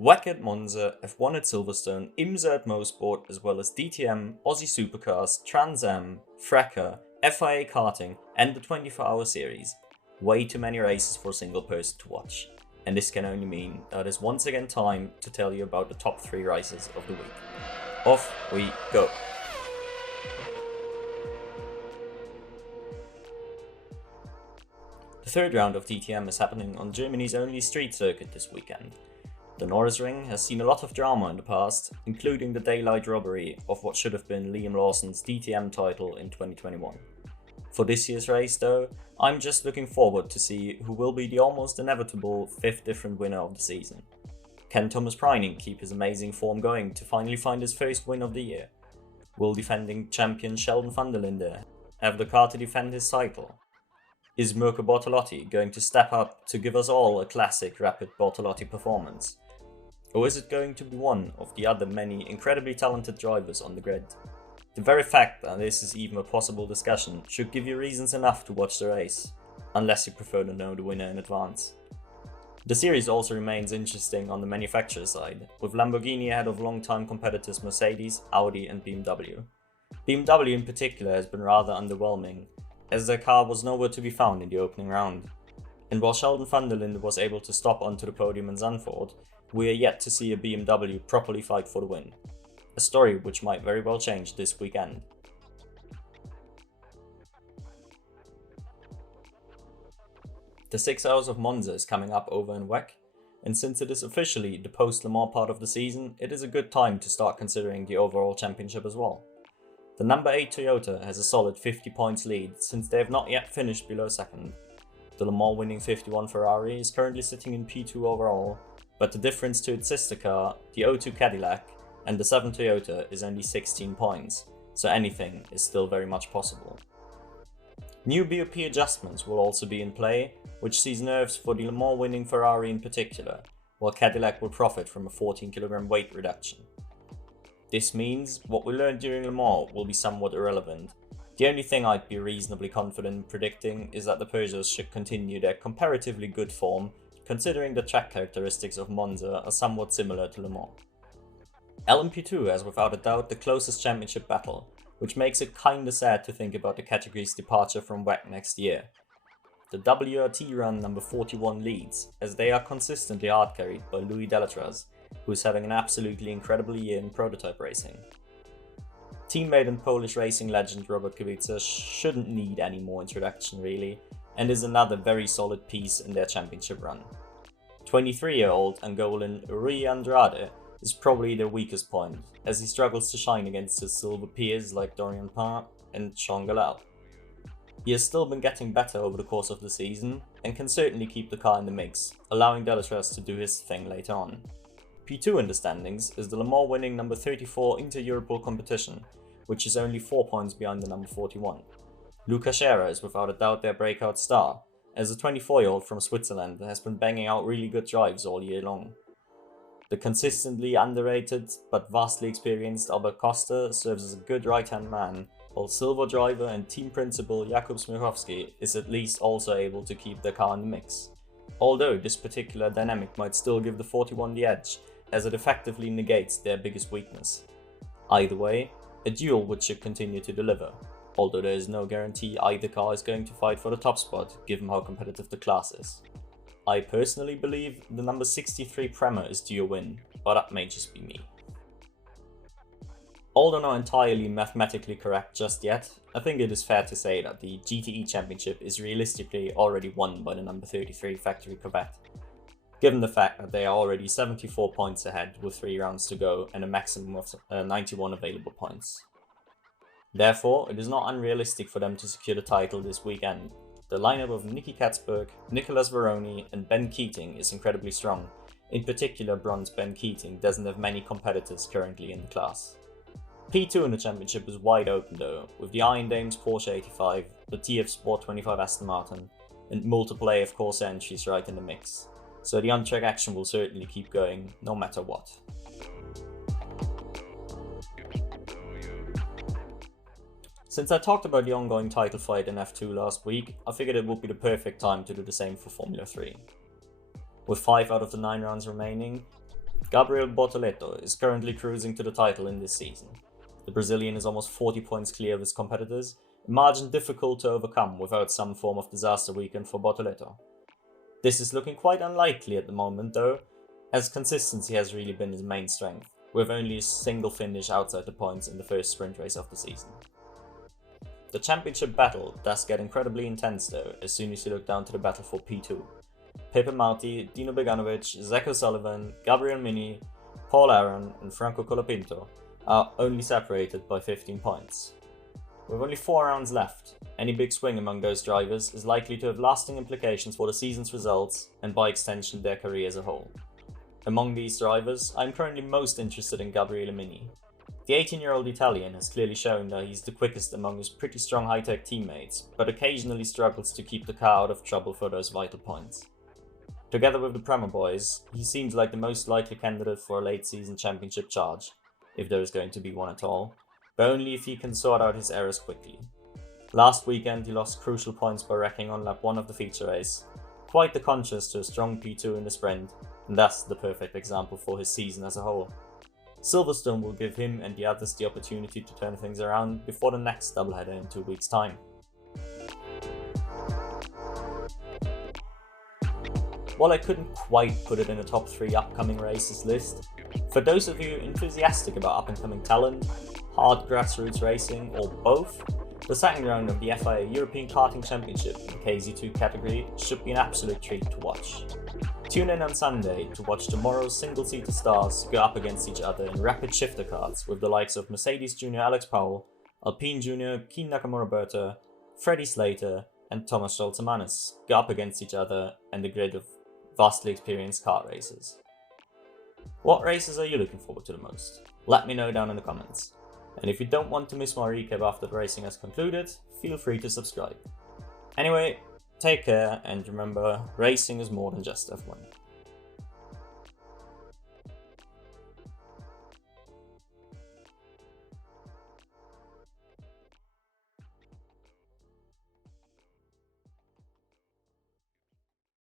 WEC at Monza, F1 at Silverstone, IMSA at Motorsport, as well as DTM, Aussie Supercars, Trans Am, FRECA, FIA Karting, and the 24-hour series. Way too many races for a single person to watch. And this can only mean that it's once again time to tell you about the top 3 races of the week. Off we go! The third round of DTM is happening on Germany's only street circuit this weekend. The Nürburgring has seen a lot of drama in the past, including the daylight robbery of what should have been Liam Lawson's DTM title in 2021. For this year's race though, I'm just looking forward to see who will be the almost inevitable 5th different winner of the season. Can Thomas Preining keep his amazing form going to finally find his first win of the year? Will defending champion Sheldon van der Linde have the car to defend his title? Is Mirko Bortolotti going to step up to give us all a classic rapid Bortolotti performance? Or is it going to be one of the other many incredibly talented drivers on the grid? The very fact that this is even a possible discussion should give you reasons enough to watch the race, unless you prefer to know the winner in advance. The series also remains interesting on the manufacturer side, with Lamborghini ahead of longtime competitors Mercedes, Audi and BMW. BMW in particular has been rather underwhelming, as their car was nowhere to be found in the opening round. And while Sheldon van der Linde was able to stop onto the podium in Zandvoort, we are yet to see a BMW properly fight for the win. A story which might very well change this weekend. The 6 hours of Monza is coming up over in WEC, and since it is officially the post-Le Mans part of the season, it is a good time to start considering the overall championship as well. The number 8 Toyota has a solid 50 points lead since they have not yet finished below second. The Le Mans winning 51 Ferrari is currently sitting in P2 overall, but the difference to its sister car, the O2 Cadillac, and the 7 Toyota is only 16 points, so anything is still very much possible. New BOP adjustments will also be in play, which sees nerves for the Le Mans winning Ferrari in particular, while Cadillac will profit from a 14 kg weight reduction. This means what we learned during Le Mans will be somewhat irrelevant. The only thing I'd be reasonably confident in predicting is that the Peugeots should continue their comparatively good form, considering the track characteristics of Monza are somewhat similar to Le Mans. LMP2 has without a doubt the closest championship battle, which makes it kinda sad to think about the category's departure from WEC next year. The WRT run number 41 leads, as they are consistently hard carried by Louis Delatraz, who is having an absolutely incredible year in prototype racing. Teammate and Polish racing legend Robert Kubica shouldn't need any more introduction really, and is another very solid piece in their championship run. 23-year-old Angolan Rui Andrade is probably their weakest point, as he struggles to shine against his silver peers like Dorian Parr and Sean Galal. He has still been getting better over the course of the season, and can certainly keep the car in the mix, allowing Delatraz to do his thing later on. P2 in the standings is the Le Mans winning number 34 Inter-Europol competition, which is only 4 points behind the number 41. Luca Scherer is without a doubt their breakout star, as the 24-year-old from Switzerland has been banging out really good drives all year long. The consistently underrated but vastly experienced Albert Costa serves as a good right-hand man, while Silver driver and team principal Jakub Smirkowski is at least also able to keep their car in the mix. Although this particular dynamic might still give the 41 the edge, as it effectively negates their biggest weakness. Either way, a duel which should continue to deliver, although there is no guarantee either car is going to fight for the top spot given how competitive the class is. I personally believe the number 63 Prema is due a win, but that may just be me. Although not entirely mathematically correct just yet, I think it is fair to say that the GTE Championship is realistically already won by the number 33 factory Corvette, given the fact that they are already 74 points ahead with 3 rounds to go and a maximum of 91 available points. Therefore, it is not unrealistic for them to secure the title this weekend. The lineup of Nicky Katzberg, Nicolas Varoni and Ben Keating is incredibly strong. In particular, bronze Ben Keating doesn't have many competitors currently in the class. P2 in the championship is wide open though, with the Iron Dames Porsche 85, the TF Sport 25 Aston Martin, and multiple AF Corsa entries right in the mix, so the on-track action will certainly keep going no matter what. Since I talked about the ongoing title fight in F2 last week, I figured it would be the perfect time to do the same for Formula 3. With 5 out of the 9 rounds remaining, Gabriel Bortoleto is currently cruising to the title in this season. The Brazilian is almost 40 points clear of his competitors, a margin difficult to overcome without some form of disaster weekend for Bortoleto. This is looking quite unlikely at the moment though, as consistency has really been his main strength, with only a single finish outside the points in the first sprint race of the season. The championship battle does get incredibly intense though, as soon as you look down to the battle for P2. Pepe Marti, Dino Beganovic, Zach O'Sullivan, Gabriel Mini, Paul Aron and Franco Colapinto are only separated by 15 points. With only 4 rounds left, any big swing among those drivers is likely to have lasting implications for the season's results and by extension their career as a whole. Among these drivers, I am currently most interested in Gabriele Mini. The 18-year-old Italian has clearly shown that he's the quickest among his pretty strong high-tech teammates, but occasionally struggles to keep the car out of trouble for those vital points. Together with the Prema boys, he seems like the most likely candidate for a late-season championship charge, if there is going to be one at all, but only if he can sort out his errors quickly. Last weekend he lost crucial points by wrecking on lap 1 of the feature race, quite the contrast to a strong P2 in the sprint, and thus the perfect example for his season as a whole. Silverstone will give him and the others the opportunity to turn things around before the next doubleheader in 2 weeks' time. While I couldn't quite put it in the top 3 upcoming races list, for those of you enthusiastic about up-and-coming talent, hard grassroots racing, or both, the second round of the FIA European Karting Championship in KZ2 category should be an absolute treat to watch. Tune in on Sunday to watch tomorrow's single-seater stars go up against each other in rapid shifter cars with the likes of Mercedes Junior Alex Powell, Alpine Junior Keen Nakamura Berta, Freddie Slater and Thomas Scholze-Mannes go up against each other and a grid of vastly experienced kart racers. What races are you looking forward to the most? Let me know down in the comments. And if you don't want to miss my recap after the racing has concluded, feel free to subscribe. Anyway, take care and remember, racing is more than just F1.